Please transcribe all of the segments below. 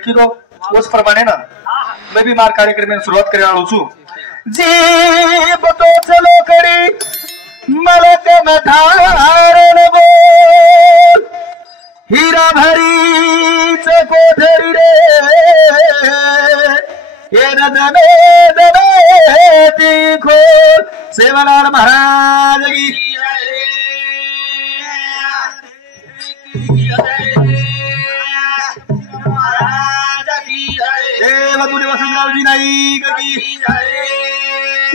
कीधो उस प्रमाणे ना मैं भी मार कार्यक्रम में शुरुआत करे वालों छू जीप तो चलो करी मलक मधारण बोल हीरा भरी चकोधरी रे ये दमे दमे तीखो सेवालाल महाराज की वसंतरावजी नाईक की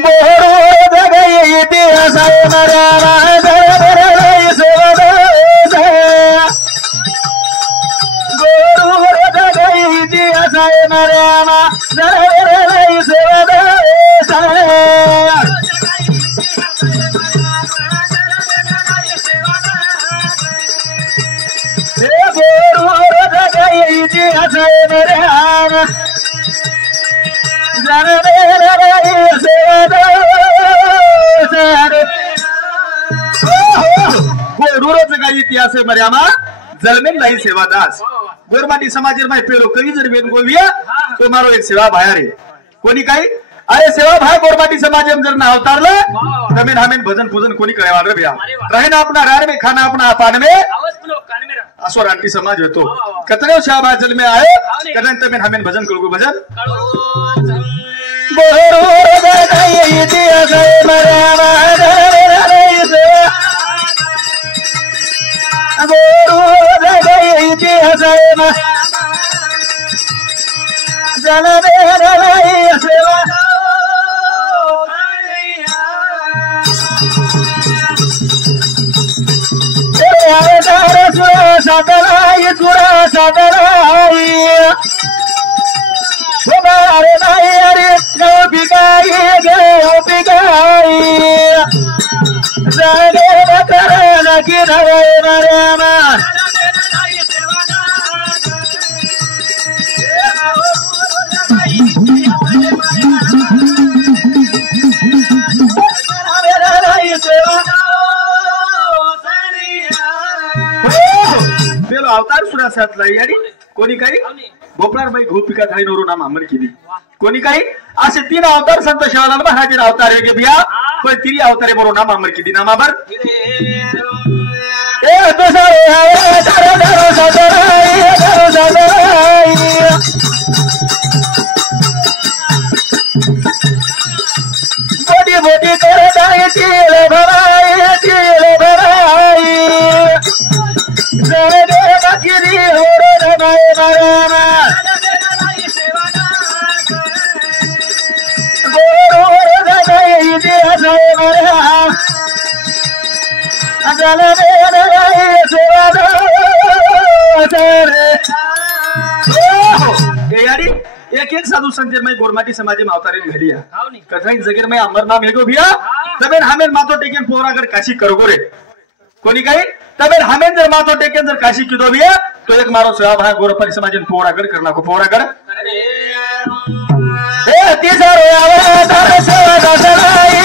गोरो जगई इतिहास मर्यादा गोरो जगई इतिहास मर्यादा इतिहास मर्यामा जलमेन लाई सेवादास गोरमाटी समाज में पेलो कवी जर बेन गोविया तो मारो एक सेवा भाया रे कोणी काही अरे सेवा भाई गोरमाटी समाज में जर ना अवतारला तमेन हमें भजन पूजन कोणी करेवाल रे भैया रहना अपना रार में खाना अपना पान में असोरांटी समाज है तो कतरे शाहबाज जल में आए कदन तमेन हमें भजन करो भजन बोरो दई इतिहास मर्यामा गोरो जगई इतिहास जल सेवा सदराई सुरा सदराई अरे भाई अरे गोपिकाई गोपिकाई जागे बकरा की नवे मर्यामा पेलो अवतार सुरा सातला यारी कोणी काही गोपाळबाई गोपिका थाई नोरो नाम अमर केली कोणी काही असे तीन अवतार संत शिवानंद महाराज अवतार वेगे बिया कोई तिरी अवतारे बरो नाम अमर केली नामाबर ए दोसरे आवे धरो धरो सदराई धरो सदराई बोटी बोटी कर दाई तिल भराई जरे बकरी होरो नमय मराना गोरो जगई इतिहास मर्यामा जल यारी एक एक साधु संत में गोरमाटी समाज में अवतारे घड़ी कथाई जगीर में अमर नाम हेगो भिया तबेन हमें मातो टेकन पोरागर काशी करगो रे कोणी काही तबेन हमें जर मातो टेकन जर काशी किदो भिया तो एक मारो सेवा भाई गोरमाटी समाज में पोरागर करना को पोरागर ए तीसरा आवे दर सेवा दसराई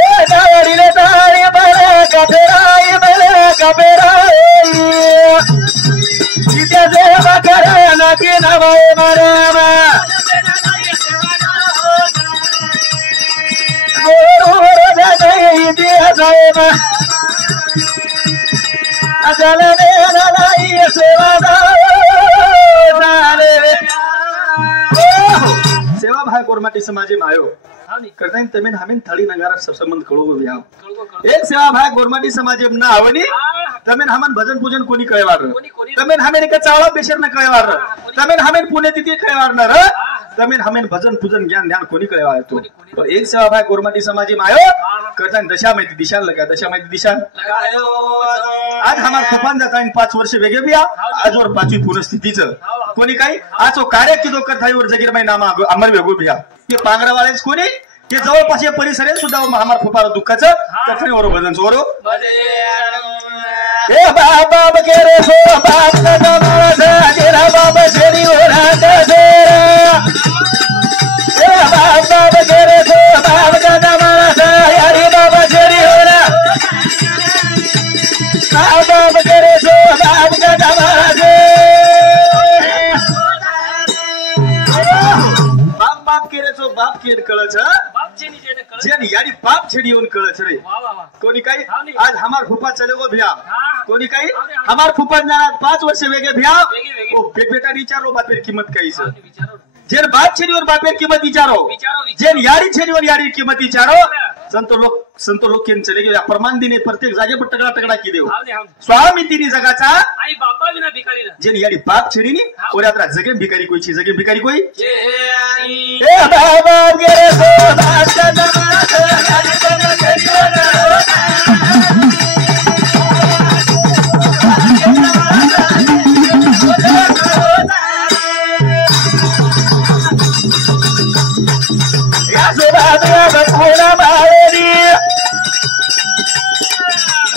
ए दाड़ी रे दाड़ी बले कबेराई सीते सेवा करे न की नवय मर्यामा गोरो जगई इतिहास जल लाई सेवा सेवा भाई गोरमाटी समाज में आयो करता तमेन हमें थड़ी नगारा सब संबंध कळो बियाव एक सेवा भाई गोरमाटी समाज में ना आवनी तमेन हमें भजन पूजन कोणी कळवार तमेन हमें का चावला बेशर न कळवार तमेन हमें पुण्यतिथि कळवार न तमेन हमें भजन पूजन ज्ञान ध्यान कोणी कळवार तो एक सेवा भाई गोरमाटी समाज में आयो करता दशा में दिशा लगा दशा में दिशा आज हमार थपान जाता 5 वर्ष वेगे बिया आज और 5वी पूर्वस्थितीच कोणी काही आज कार्य किदो करताईवर जगीर में नाम अमर वेगो बिया ये पांगरा वालेच कोणी ते जवळपास या परिसरात सुद्धा हमार फुपार दुःखाचं कथेवर भजन सोरो ए बाबा बकेरे सो बाप का नमाजा तेरा बाबा शेरी हो राता तेरा ए बाबा बकेरे सो बाप का नमाजा यारी बाबा शेरी हो रहा बाबा केन कळच जेन याडी बाप छेड़ी उन कळच रे कोणी काही आज हमार फुफा चले गो भैया कोणी काही हमार फुफा ना 5 वर्ष वेगे भैया ओ बेटा विचारो बापेर किंमत काही सर जेन बाप छेड़ी और बापेर किंमत विचारो जेन याडी छेड़ी और याडी किंमत विचारो संतो लोक केन चले गेले प्रमाण दिने प्रत्येक जागे पर टगडा टगडा की देव स्वामी तिनी जगाचा आई बापा विना भिकारी जेन याडी बाप छेड़ी नी और यात्रा जगे भिकारी कोई छी जगे भिकारी कोई ए बाबा गेरे सो बाचा दमा याडी दमा छेड़ी बखोरा मारेरी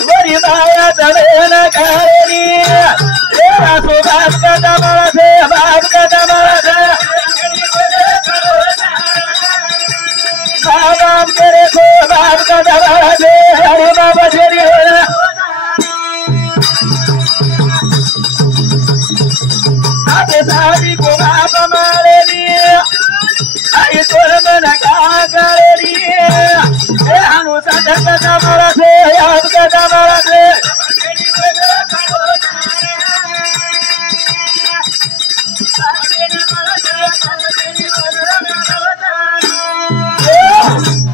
वरी माया तवेन कारेरी तेरा सुभाष का दमरा से बाप का दमरा से बाप करे सो बाप का दमरा से हरे बाबा छेड़ी होना आते सारी को बाप मारेरी आई तोर मन का करेरी ए हनु सदक दमरा से याद का दमरा से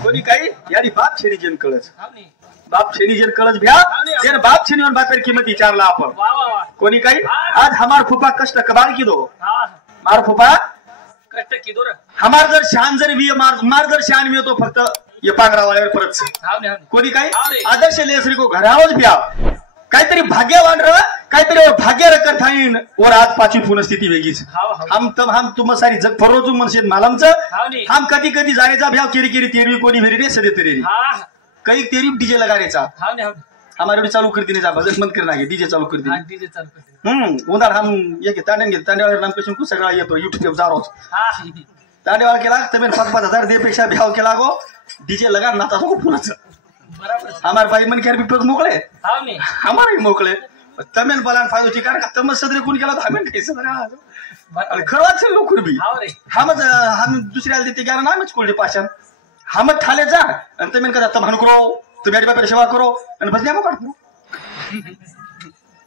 कोणी काही यारी बाप छेनी जन कळच बाप छेनी जन कळच भ्या जेन बाप छेनी और बापेर किंमत विचारला आपण कोणी काही आज हमार फुफा कष्ट कबाल की दो मार फुफा कष्ट की दो हमार जर शान जर वी मार जर शान वी तो फक्त ये पांगरावाल्यावर परत कोणी काही आदर्श लेसरी को घरावच भ्या काहीतरी भाग्यवान रह काहीतरी भाग्य रकर थाईन और आज पाचवी पूर्ण स्थिती वेगळीच हम तुम सारी जग फरोजू मनशेत मालमचं हम कधी कधी जाण्याचा भ्याव केरी केरी तेरी कोणी भेरी रे सदे तेरी कई तेरी डीजे लगारेचा हमारे चालू कर देने जा भजन बंद करना है डीजे चालू कर दे डीजे चालू कर उधर हम ये के तांडेवाले नाम कृष्ण को सगळा येतो YouTube जा रोज तांडेवाल केला तबेन 5,000 दे पेक्षा भ्याव केला गो डीजे लगा नाता को पुराच बराबर हमार भाई मन के भी पग मोकळे हमारे मोकळे तमेन बलान फायदो ची कारण तम सदरे कोण केला हमेन कैसे आणि खरवाच लोकुर भी हम दुसऱ्याला देते कारण नामच कोल्डे पाषाण हम ठाले जा आणि तमेन कदा तम करो तुम याडी बापेर सेवा करो आणि भजन्या को काढतो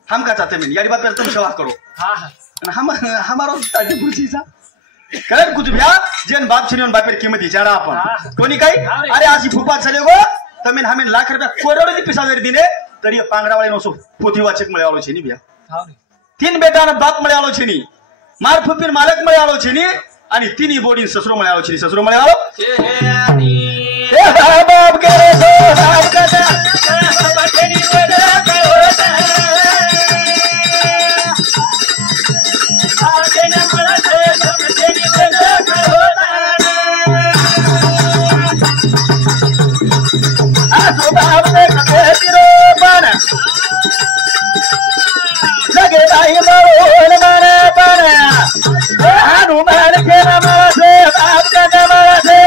हम का चाहते में याडी बापेर तुम सेवा करो आणि हम हमारो ताजी बुझीचा कारण कुछ भ्या जेन बाप छेनी बापेर किंमत विचारा आपण कोणी काही अरे आजी फुफा चले गो तमेन हमें लाख रुपया करोड़ दी पिसा जरी दिने तरी पांगरावाळे नसो पोथी वाचक मळे आलो छेनी भ्या 3 बेटाना बाप मळे आलो छेनी मार फुपीर मालक मळे आलो छेनी आणि 3 बोडीन ससरो मळे आलो छेनी ससरो मळे आलो ए बाप करे सो बाप का बाबा छेनी लगे भाई मरोन मारे पाना हनुमान के नमः से बाप का नमः से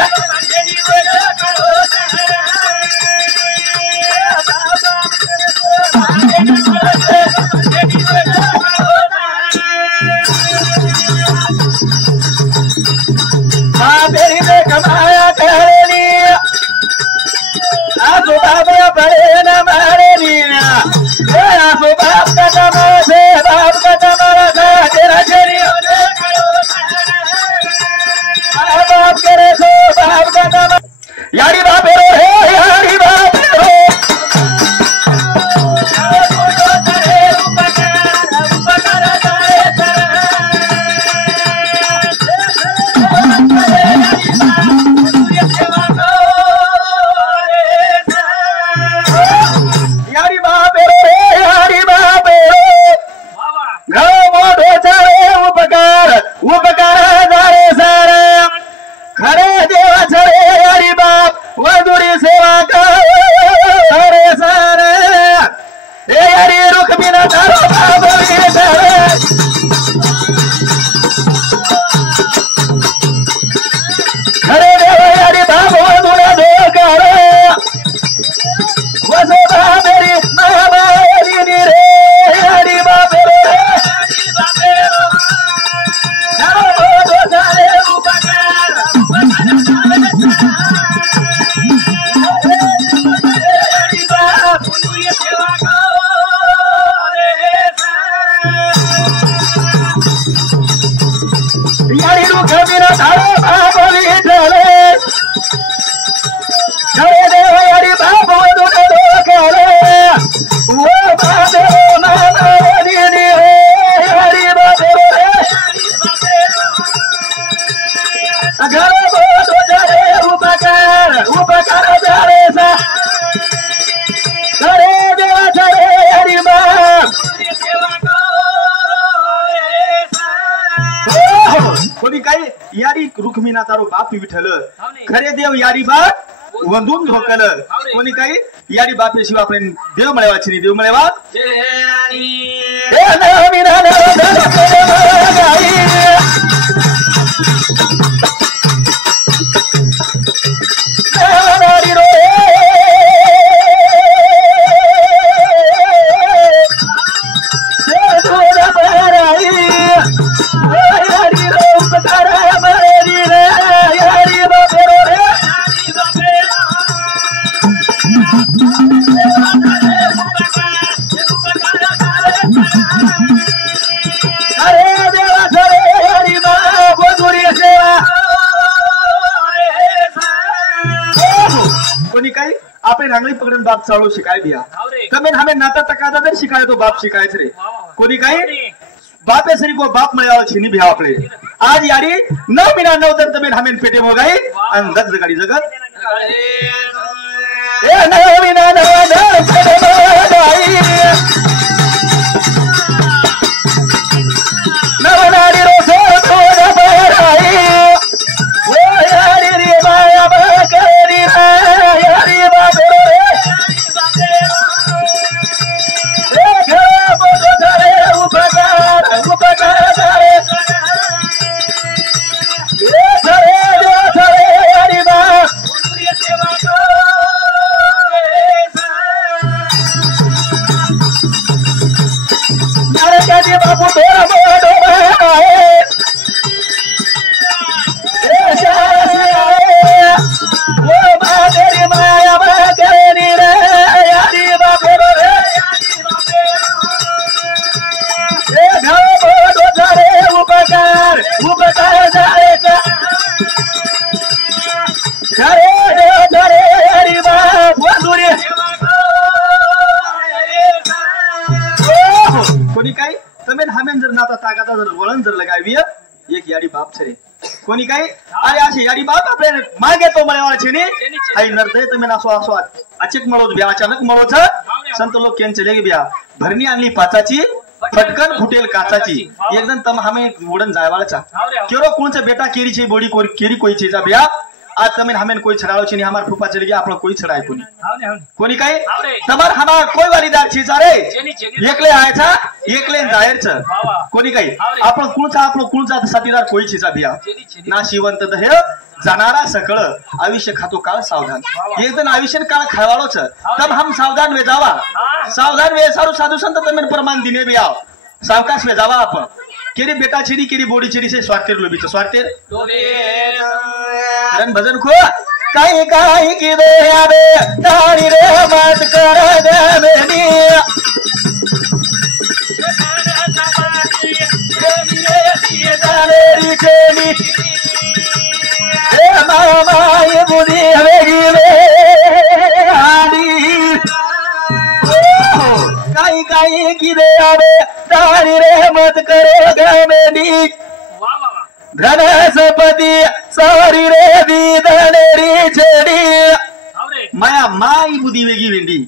मेरी ने कमाया कहनी आसो बाबा बड़े न मारे आसो बाप का नमः से बाप का नमः से तेरा चेरी बाप करे सो बाप का नमः यारी बाप रो यारी बाप रो बिना धारो बाप विठले खरे देव यारी बाप वधून डोक्याले ओ बादेव मानवनी रे यारी बादेव रे घर बोधो जरे उपकार जरे सा खरे देव जरे यारी बाप कोणी काही यारी रुक्मिणा तारो बाप विठल खरे देव यारी बाप वंदून ढोकल कोणी काही यारी बापे शिवाय आपण देव मिळवायची नाही देव मिळवा रांगली पकडून बाप चालू शिकाय बिया कमेन हमें नाता तकादा तर शिकाय तो बाप शिकायच रे कोणी काही बापे सरी को बाप मिळावा छिनी बिया आपले आज यारी 9 महिना 9 तर तमेन हमें पेटे मोगाई आणि गज गाडी जगत ए 9 महिना 9 पेटे मोगाई नवनारी रोसो तोरा बराई ओ यारी रे माया बकरी यारी बाबे बापू तोरा बोडो ओ बागरी माया बागरी रे यारी बापू रे ए घर बोडो जरे उपकार जरे घरे दे जरे यारी बाप वंदुरी कोणी काही तमेन हमेन जर नाता तागाता जर वळण जर लगावी एक याडी बाप छे कोणी काही अरे असे याडी बाप आपले मागे तो मळेवाळ छे ने आई नरदय तमेन असो अचेक मळोच बिया अचानक मळोच संत लोक केन चले बिया भरणी आणली पाचाची फटकन फुटेल काचाची एकदम तम हमें उडन जायवाळचा केरो कोणचा बेटा केरी छे बोडी केरी कोई छे जा बिया आज तमेन हमें कोई छड़ाओ छे ने हमार फूफा चले गया आपन कोई छड़ाय कोणी काही तमार हमार कोई वालीदार छे रे एकले आयचा एकले जायरच कोणी काही आपण कुळचा साथीदार कोई छे बिया ना शिवंत हे जाणारा सकळ आयुष्य खातो काळ सावधान एकदम आयुष्य काळ खावाळोच तब हम सावधान वे जावा सावधान वे सारू साधु संत तमेन प्रमाण दिने बिया सावकाश वे जावा आपण केरी बेटा छेरी केरी बोडी छेरी से स्वार्थेर लोबीच स्वार्थेर रन भजन खो काही काही की दे आबे तारी रे बात कर दे मेनी ए मामा ये बुदी हवेगी वे आनी काही काही की दे आबे तारी रे मत करो गमेनी धनसपती सारी रे दी धनेरी छेडी माया माई बुदी वेगी वेंडी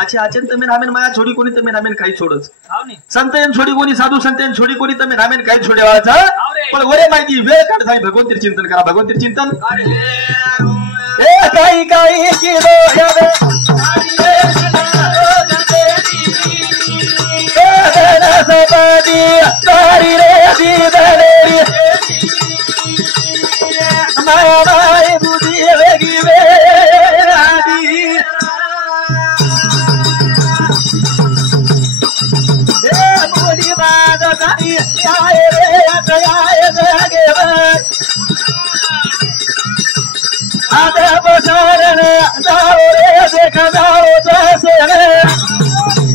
आचे आचेन तमेन हमेन माया छोडी कोणी तमेन हमेन काही छोडच संतयन छोडी कोणी साधू संतयन छोडी कोणी तमेन हमेन काही छोडेवाचा पण वरे माहिती वेळ काढताय भगवंतीर चिंतन करा भगवंतीर चिंतन ए काही काही की दो यावे धनसपती सारी रे दी धनेरी माया माई बुदी वेगी वे आदी ए बुदी बाग काही आए रे आए जगे आदे बसारन जाओ रे देख जाओ जैसे रे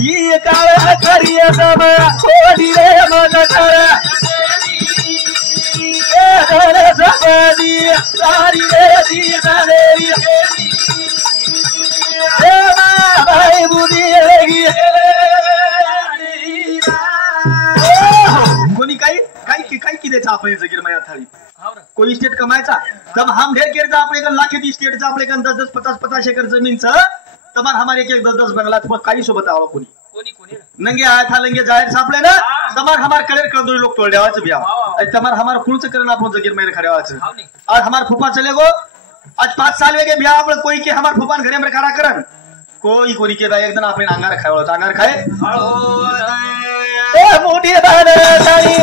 ये काला करिए सब खोड़ी रे मत कर ए सारी रे दी रे भाई बुदी रेगी कोणी काही की द्यायचं आपण जगीर माया थाळी कोई स्टेट कमायचा तब हम ढेर केर आपले लाख की स्टेट आपले 10-10 50 एकर जमीनचं तमार हमारे एक 10-10 बंगला तुम्हाला काही सोबत आवा कोणी नंगे आया था लंगे जाहिर सापले ना तमार हमार कलर कर दो लोग तोड़ देवाच बिया तमार हमार खुल से करना अपन जगीर मेरे खड़ेवाच और हमार फूफा चले गो आज 5 साल वेगे बिया आपण कोई के हमार फूफान घरे में खड़ा करन कोई के भाई एकदम आपने अंगार खाय अंगार खाए ए मोटी बाने तारी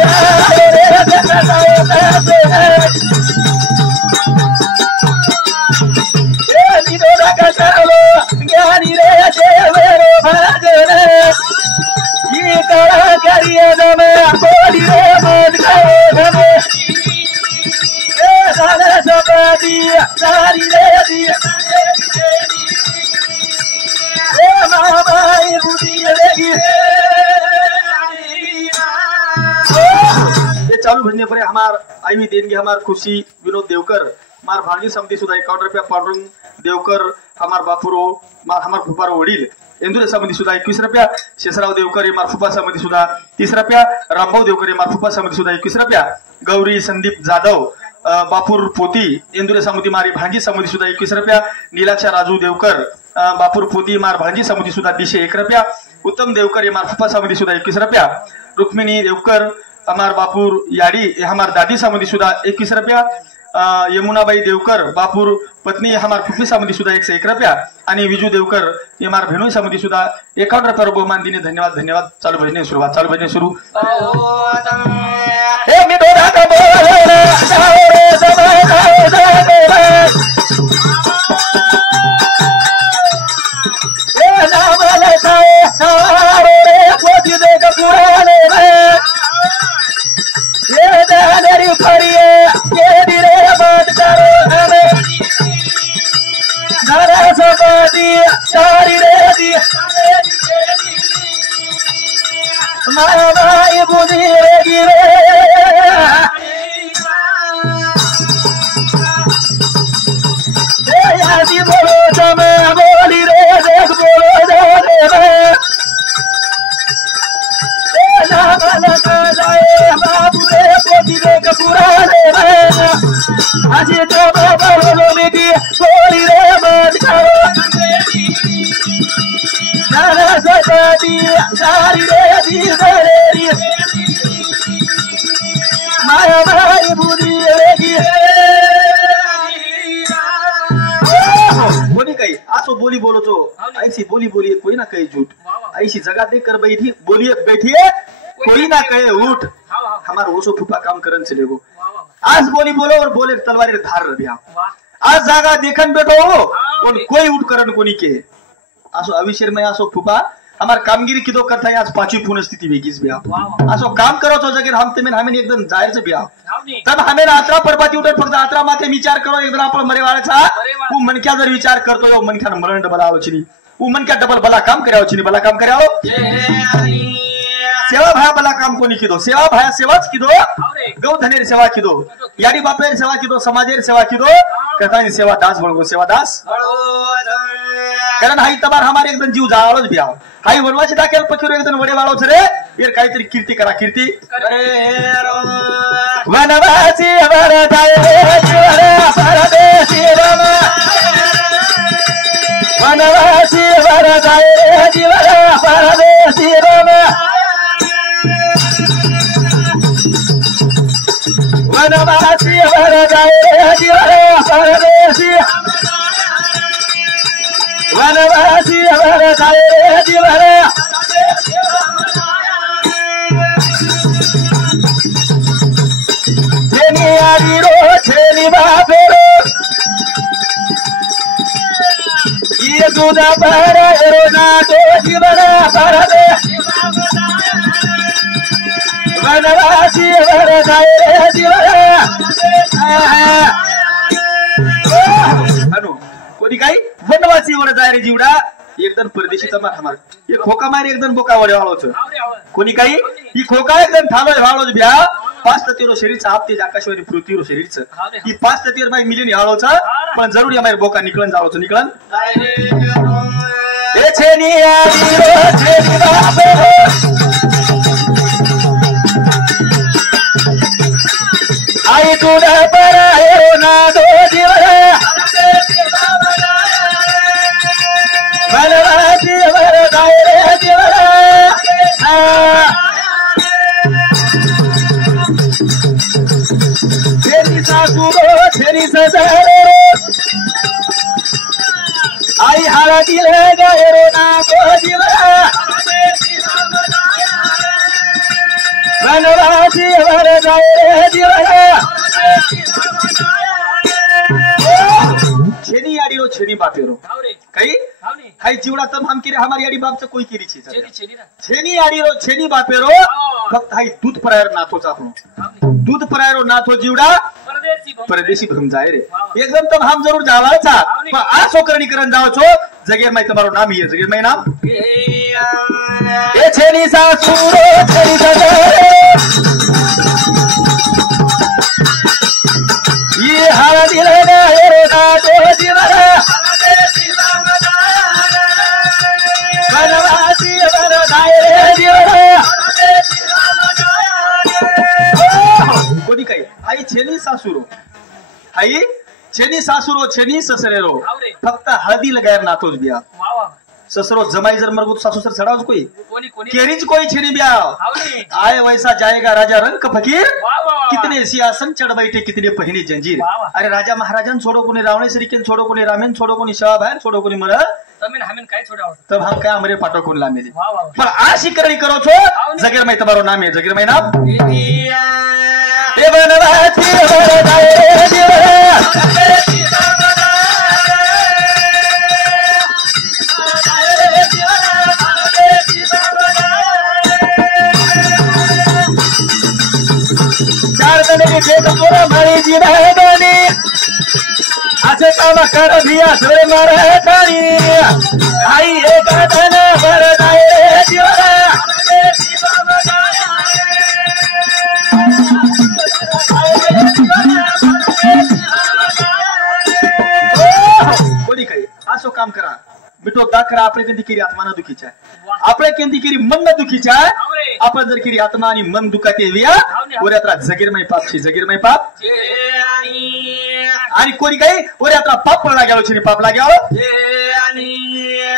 ए निदोरा का चलो ज्ञानी रे देवरो भजन ये करा करिए दमे कोडी रे मन खाओ ए सारे सबदी सारी रे दी ए मामाई बुदी रेगी ये चालू भजने पर हमार आई भी देंगे हमार खुशी विनोद देवकर हमार भांजी समिति सुधा 51 रुपया पांडुरंग देवकर हमार बापुरो हमार फुफारो वडील इंदुरे समिति सुधा 21 रुपया शेषराव देवकर हमार फुफा समिति सुधा 30 रुपया रामभाऊ देवकर हमार फुफा समिति सुधा 21 रुपया गौरी संदीप जाधव बापूर पोती इंदुरे समिति मारी भांजी समिति सुधा 21 रुपया नीलाक्षा राजू देवकर बापूर पोती मार भांजी समिति सुधा 101 रुपया उत्तम देवकर हमार फुफा समिति सुधा 21 रुपया रुक्मिणी देवकर हमार बापूर याडी हमार दादी समिति सुधा 21 रुपया यमुनाबाई देवकर बापूर पत्नी हमार फुफी समिति सुधा 101 रुपया आणि विजू देवकर हमार भेणू समिति सुधा 51 रुपया बहुमान दिने धन्यवाद धन्यवाद चालू भजने सुरुवात चालू भजने सुरू हे मी दोरा का बोले जाओ रे ए नाम लेताए हारो रे पोती दे का पुराने ये दानरी फरिए ये दिरे बात करो हमें नारा सबदी सारी रे दी माया भाई बुद्धि रे गिरे ए यादी बोलो जमे बोली रे देख बोलो दे ए नाम लगा जाए बाबू रे पोती रे पुराने अजी तो बोलो मिटी बोली रे मत करो नारा सबदी सारी रे दी रे माया भाई बुद्धि रे बोली कही आसो बोली बोलो तो ऐसी बोली बोलिए कोई ना कहे झूठ ऐसी जगह देख कर बैठी बोलिए बैठिए कोई ना कहे उठ हमारा ओसो फूफा काम करन चले गो आज बोली बोलो और बोले तलवारी धार रहा आज जागा देखन बैठो और कोई उठ करन कोनी के आसो अविशेर में आसो फूफा हमार कामगिरी किदो करता है आज 5वी पूर्ण स्थिति वेगीच बिया आसो काम करो तो जगह हम तेमेन हमें एकदम जाहिर से बिया तब हमें आत्रा परपाती उठत फक्त आत्रा माथे विचार करो एकदम आपण मरेवाळाचा उ मनक्या जर विचार करतो यो मनक्या मरण डबल आवचिनी उ मनक्या डबल भला काम करावचिनी भला काम कराओ सेवा भाया भला काम कोणी किदो सेवा भाया सेवाच किदो गौधनेर सेवा किदो याडी बापेर सेवा किदो समाजेर सेवा किदो कथानी सेवा दास बळगो सेवा दास कारण हाई तबार हमारे एकदम जीव जाळोच बियाव हाई वनवाची दाखेल पकिरो एकदम वडे वाळोच रे यार काहीतरी कीर्ती करा कीर्ती वनवासी वरदाय रे परदेशी राम वनवासी वरदाय रे परदेशी राम वनवासी वरदाय रे परदेशी वनवासी वरदाय रे छेनी आरी रो छेनी बापेरो ये दूधा पर रोना तो जीवन परदे वनवासी वरदाय रे कोणी काही वनवासी वरदाय रे जीवडा एकदम परदेशीचा मार ये खोका मारी एकदम बोका वडे वाळोच कोणी काही ही खोका एकदम थालोय वाळोच बिया पाच तत्व शरीरचा आप तेज आकाशवाणी पृथ्वीवर शरीरचं ही पाच तत्वर बाई मिलियन हाळोचा पण जरूर या बोका निकळन जावचं निकळन ए छेनी छेनी बाबे आई तुला परायो ना दो दिवरा बलवाती वर दायरे दिवरा तेरी सासुरो तेरी सजारो आई हारा दिल गायरो ना दो दिवरा बनवासी वर दायरे दिवरा छेनी आड़ी रो छेनी बापेरो कई हाई जीवड़ा तम हम किरे हमारी आड़ी बाप से कोई किरी चीज छेनी आड़ी रो छेनी बापेरो फक्त हाई दूध परायर नाथो चापनो दूध परायरो नाथो जीवड़ा परदेशी भ्रम जाए रे एकदम तब हम जरूर जावाचा पण आ सोकरणी करण जाओ छो जगेर में तुम्हारो नाम ही है जगेर में नाम ए छेनी सासुरो छेनी सजारे ये हारा दिल गायरो ना दो दिवरा बनवासी वर दायरे दिवरा कोणी काही आई छेनी सासुरो आई छेनी सासुरो छेनी ससरेरो फक्त हळदी लगायर नातोच बिया ससरो जमाई जर मरगो सासू सर चढ़ाओ कोई केरीज कोई छेनी बिया आए वैसा जाएगा राजा रंग फकीर कितने सियासन चढ़ बैठे कितने पहिने जंजीर अरे राजा महाराजन छोड़ो कोनी रावणे श्रीकेन छोड़ो कोनी रामेन छोड़ो कोनी शाहबान छोड़ो कोनी मर तब हम क्या हमारे पाटो कोन लामेली पर आशी करणी करो छो जगेर में तुम्हारो नाम है जगेर में नाम ए बनवासी वर दायरे दिवरा मारी जी महगानी अच्छे काम कर दिया थोड़े मारतानी आई एक धन भर दायरे दिवरा कोणी काही असो काम करा मिठो दाखरा आपले केंदी केरी आत्मा न दुखीचा आपले केंदी केरी मन न दुखीचा आपण जर केरी आत्मा आणि मन दुखाते विया ओऱ्यात्रा जगीरमय पापची जगीरमय पाप आणि कोणी काही ओऱ्यात्रा पाप पडला गेलो छिनी पाप लाग्याओ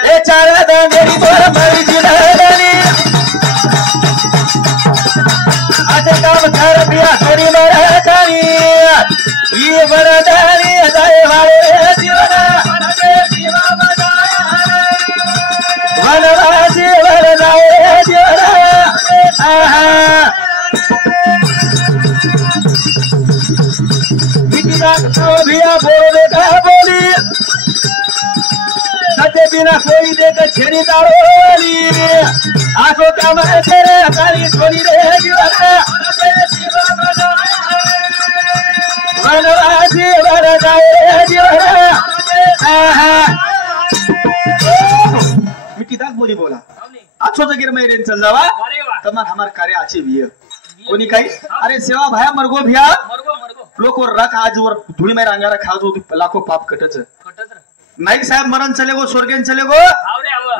ए चार दांगेरी बोर मरी जिनानी आते काम कर दिया थोड़ी मरतानी ये वरदानी जाए वाले जीवना बनवासी वर दायरे दिवरा भिया बोले का बोली सचे बिना कोई देख छेड़ी दाड़ोली आंखों का मैं तेरे तारी थोड़ी रे दिवरा बनवासी वर दायरे दिवरा मिट्टी दाग बोली बोला अच्छो जगीर में रेन चल जावा तमार हमार कार्य अच्छे भी है कोनी काही अरे सेवा भाया मरगो भिया लोक रख आज वर धुळी में रांगारा खाजो लाखो पाप कटच नाईक साहेब मरण चले गो स्वर्गेन चले गो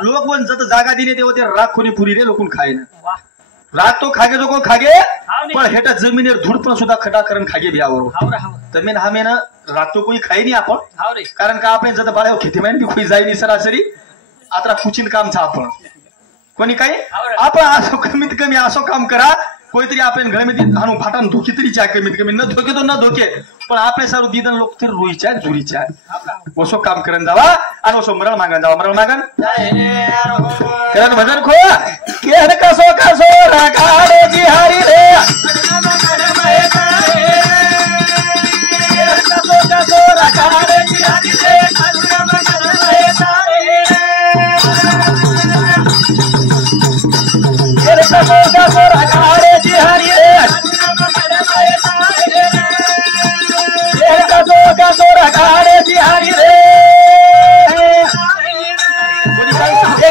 लोक वन जत जागा दिले ते होते राख कोणी पुरी रे लोकून खाय ना रात तो खागे जो को खागे पण हेटा जमिनीवर धूळ पण सुद्धा खडा करून खागे भियावर तमेन हमें ना रात तो कोई खाई नहीं आपण कारण का आपण जत बाळे खेती में भी कोई जाई नहीं सरासरी आता कुचिन काम था आपण कोणी काही आपण असो कमीत कमी असो काम करा कोईतरी आपण घरामध्ये हाणू फाटान धोकी तरी चा कमीत कमी न धोके तो न धोके पण आपले सारू दीदन लोक तर रुईच्या जुरीच्या वसो काम करन जावा आणि वसो मरण मागन जावा मरण मागन करन भजन खो केन कसो कसो रागारे जी हरी रे कसो कसो रागारे जी हरी रे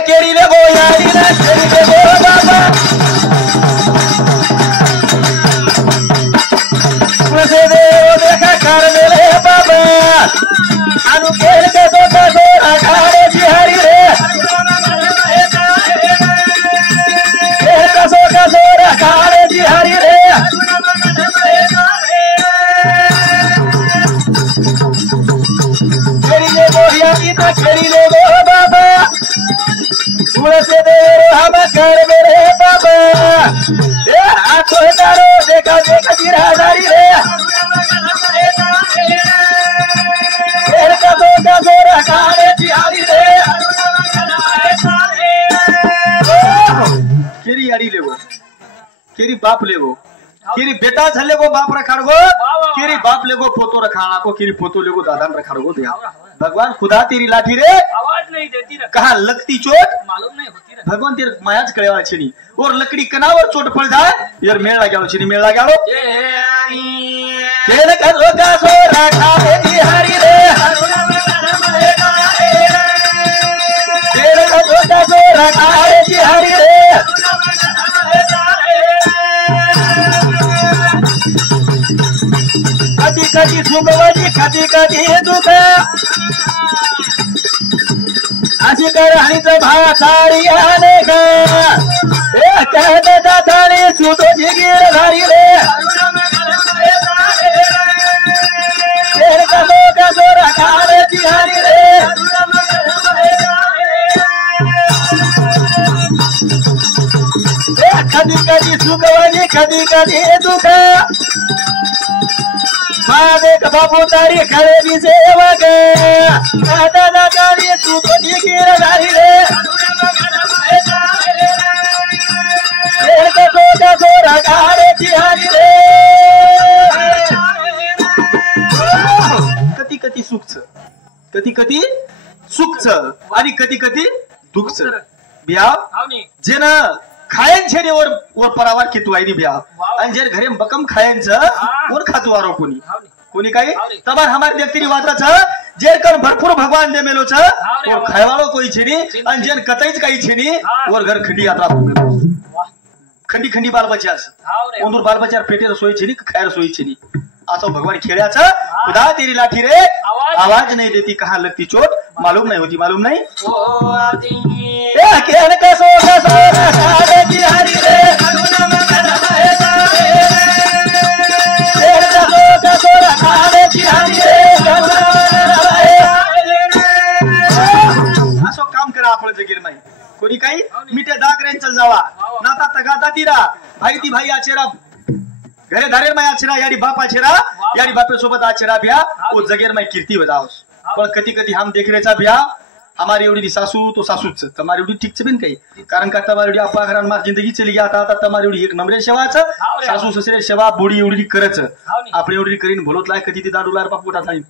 केरी ले गो यारी रे केरी ले गो बाबा ए हाथो दारो देखा देखा तिरादारी रे तेर का जोरा काले तिहारी रे केरी यारी लेवो केरी बाप लेवो केरी बेटा झले को बाप रखाड़ गो केरी बाप लेगो पोतो रखाना को केरी पोतो लेगो दादान रखाड़ गो दिया भगवान खुदा तेरी लाठी रे आवाज नहीं देती रे कहा लगती चोट मालूम नहीं होती रे भगवान तेरे मायाज करेवा छेनी और लकड़ी कनावर चोट पड़ जाए यार मेल लाग्यालो छेनी मेल लाग्यालो तेरे का रोगा सो रखा रे तिहारी रे तेरे का रोगा सो रखा रे तिहारी रे कधी कधी सुखवादी कधी कधी दुःख अशी करहाणीचं भातारी आले का ए कहता दातारी सुतोची गिरधारी रे तेरे का लोका जोरा काले तिहारी रे कधी कधी सुखवादी कधी कधी दुःख देख बाबू तारी खड़े भी सेवक दादा तारी तू तो गिरधारी रे तिहारी रे कधी कधी सुखच कधी कधी सुखच आणि कधी कधी दुःखच बिया जे ना खायन छेने वर परावार कितू आहे बिया आणि जे घरे बकम खायनचं वर खातू आरो कोणी कोणी काही तबार हमारे व्यक्ति रिवाजाचं जेर कर भरपूर भगवान दे मेलो छ और खायवालो कोई छेनी आणि जेर कतईच काही छेनी वर घर खंडी यात्रा खंडी खंडी बाल बच्चास ओंदूर बाल बच्चा पेटे रसोई छेनी खायर रसोई छेनी असो भगवान खेळ्याचं खुदा तेरी लाठी रे आवाज नहीं देती कहाँ लगती चोट मालूम नहीं होती मालूम नहीं केन का सोना सोना तिहारी रे असो काम करा आपण जगीर नाही कोणी काही मिठे दाग रेन चल जावा नाता तगाता तीरा भाई ती भाई आचेरा घरे धारेर में आचेरा यारी बाप आचेरा यारी बापे सोबत आचेरा ब्या वो जगेर में कीर्ती बजावस पण कधी कधी हम देख रेचा ब्या हमारी एवढी सासू तो सासूच तुम्हारी एवढी ठीक बिन काही कारण का तुम्हारी एवढी आपा घरान मार जिंदगी चली गया आता तुम्हारी एवढी एक नंबरे सेवाच सासू ससरे सेवा बुडी एवढी करच आपण एवढी करीन भलोत लाय कधी ती दाडूलार बाप पोटात नाही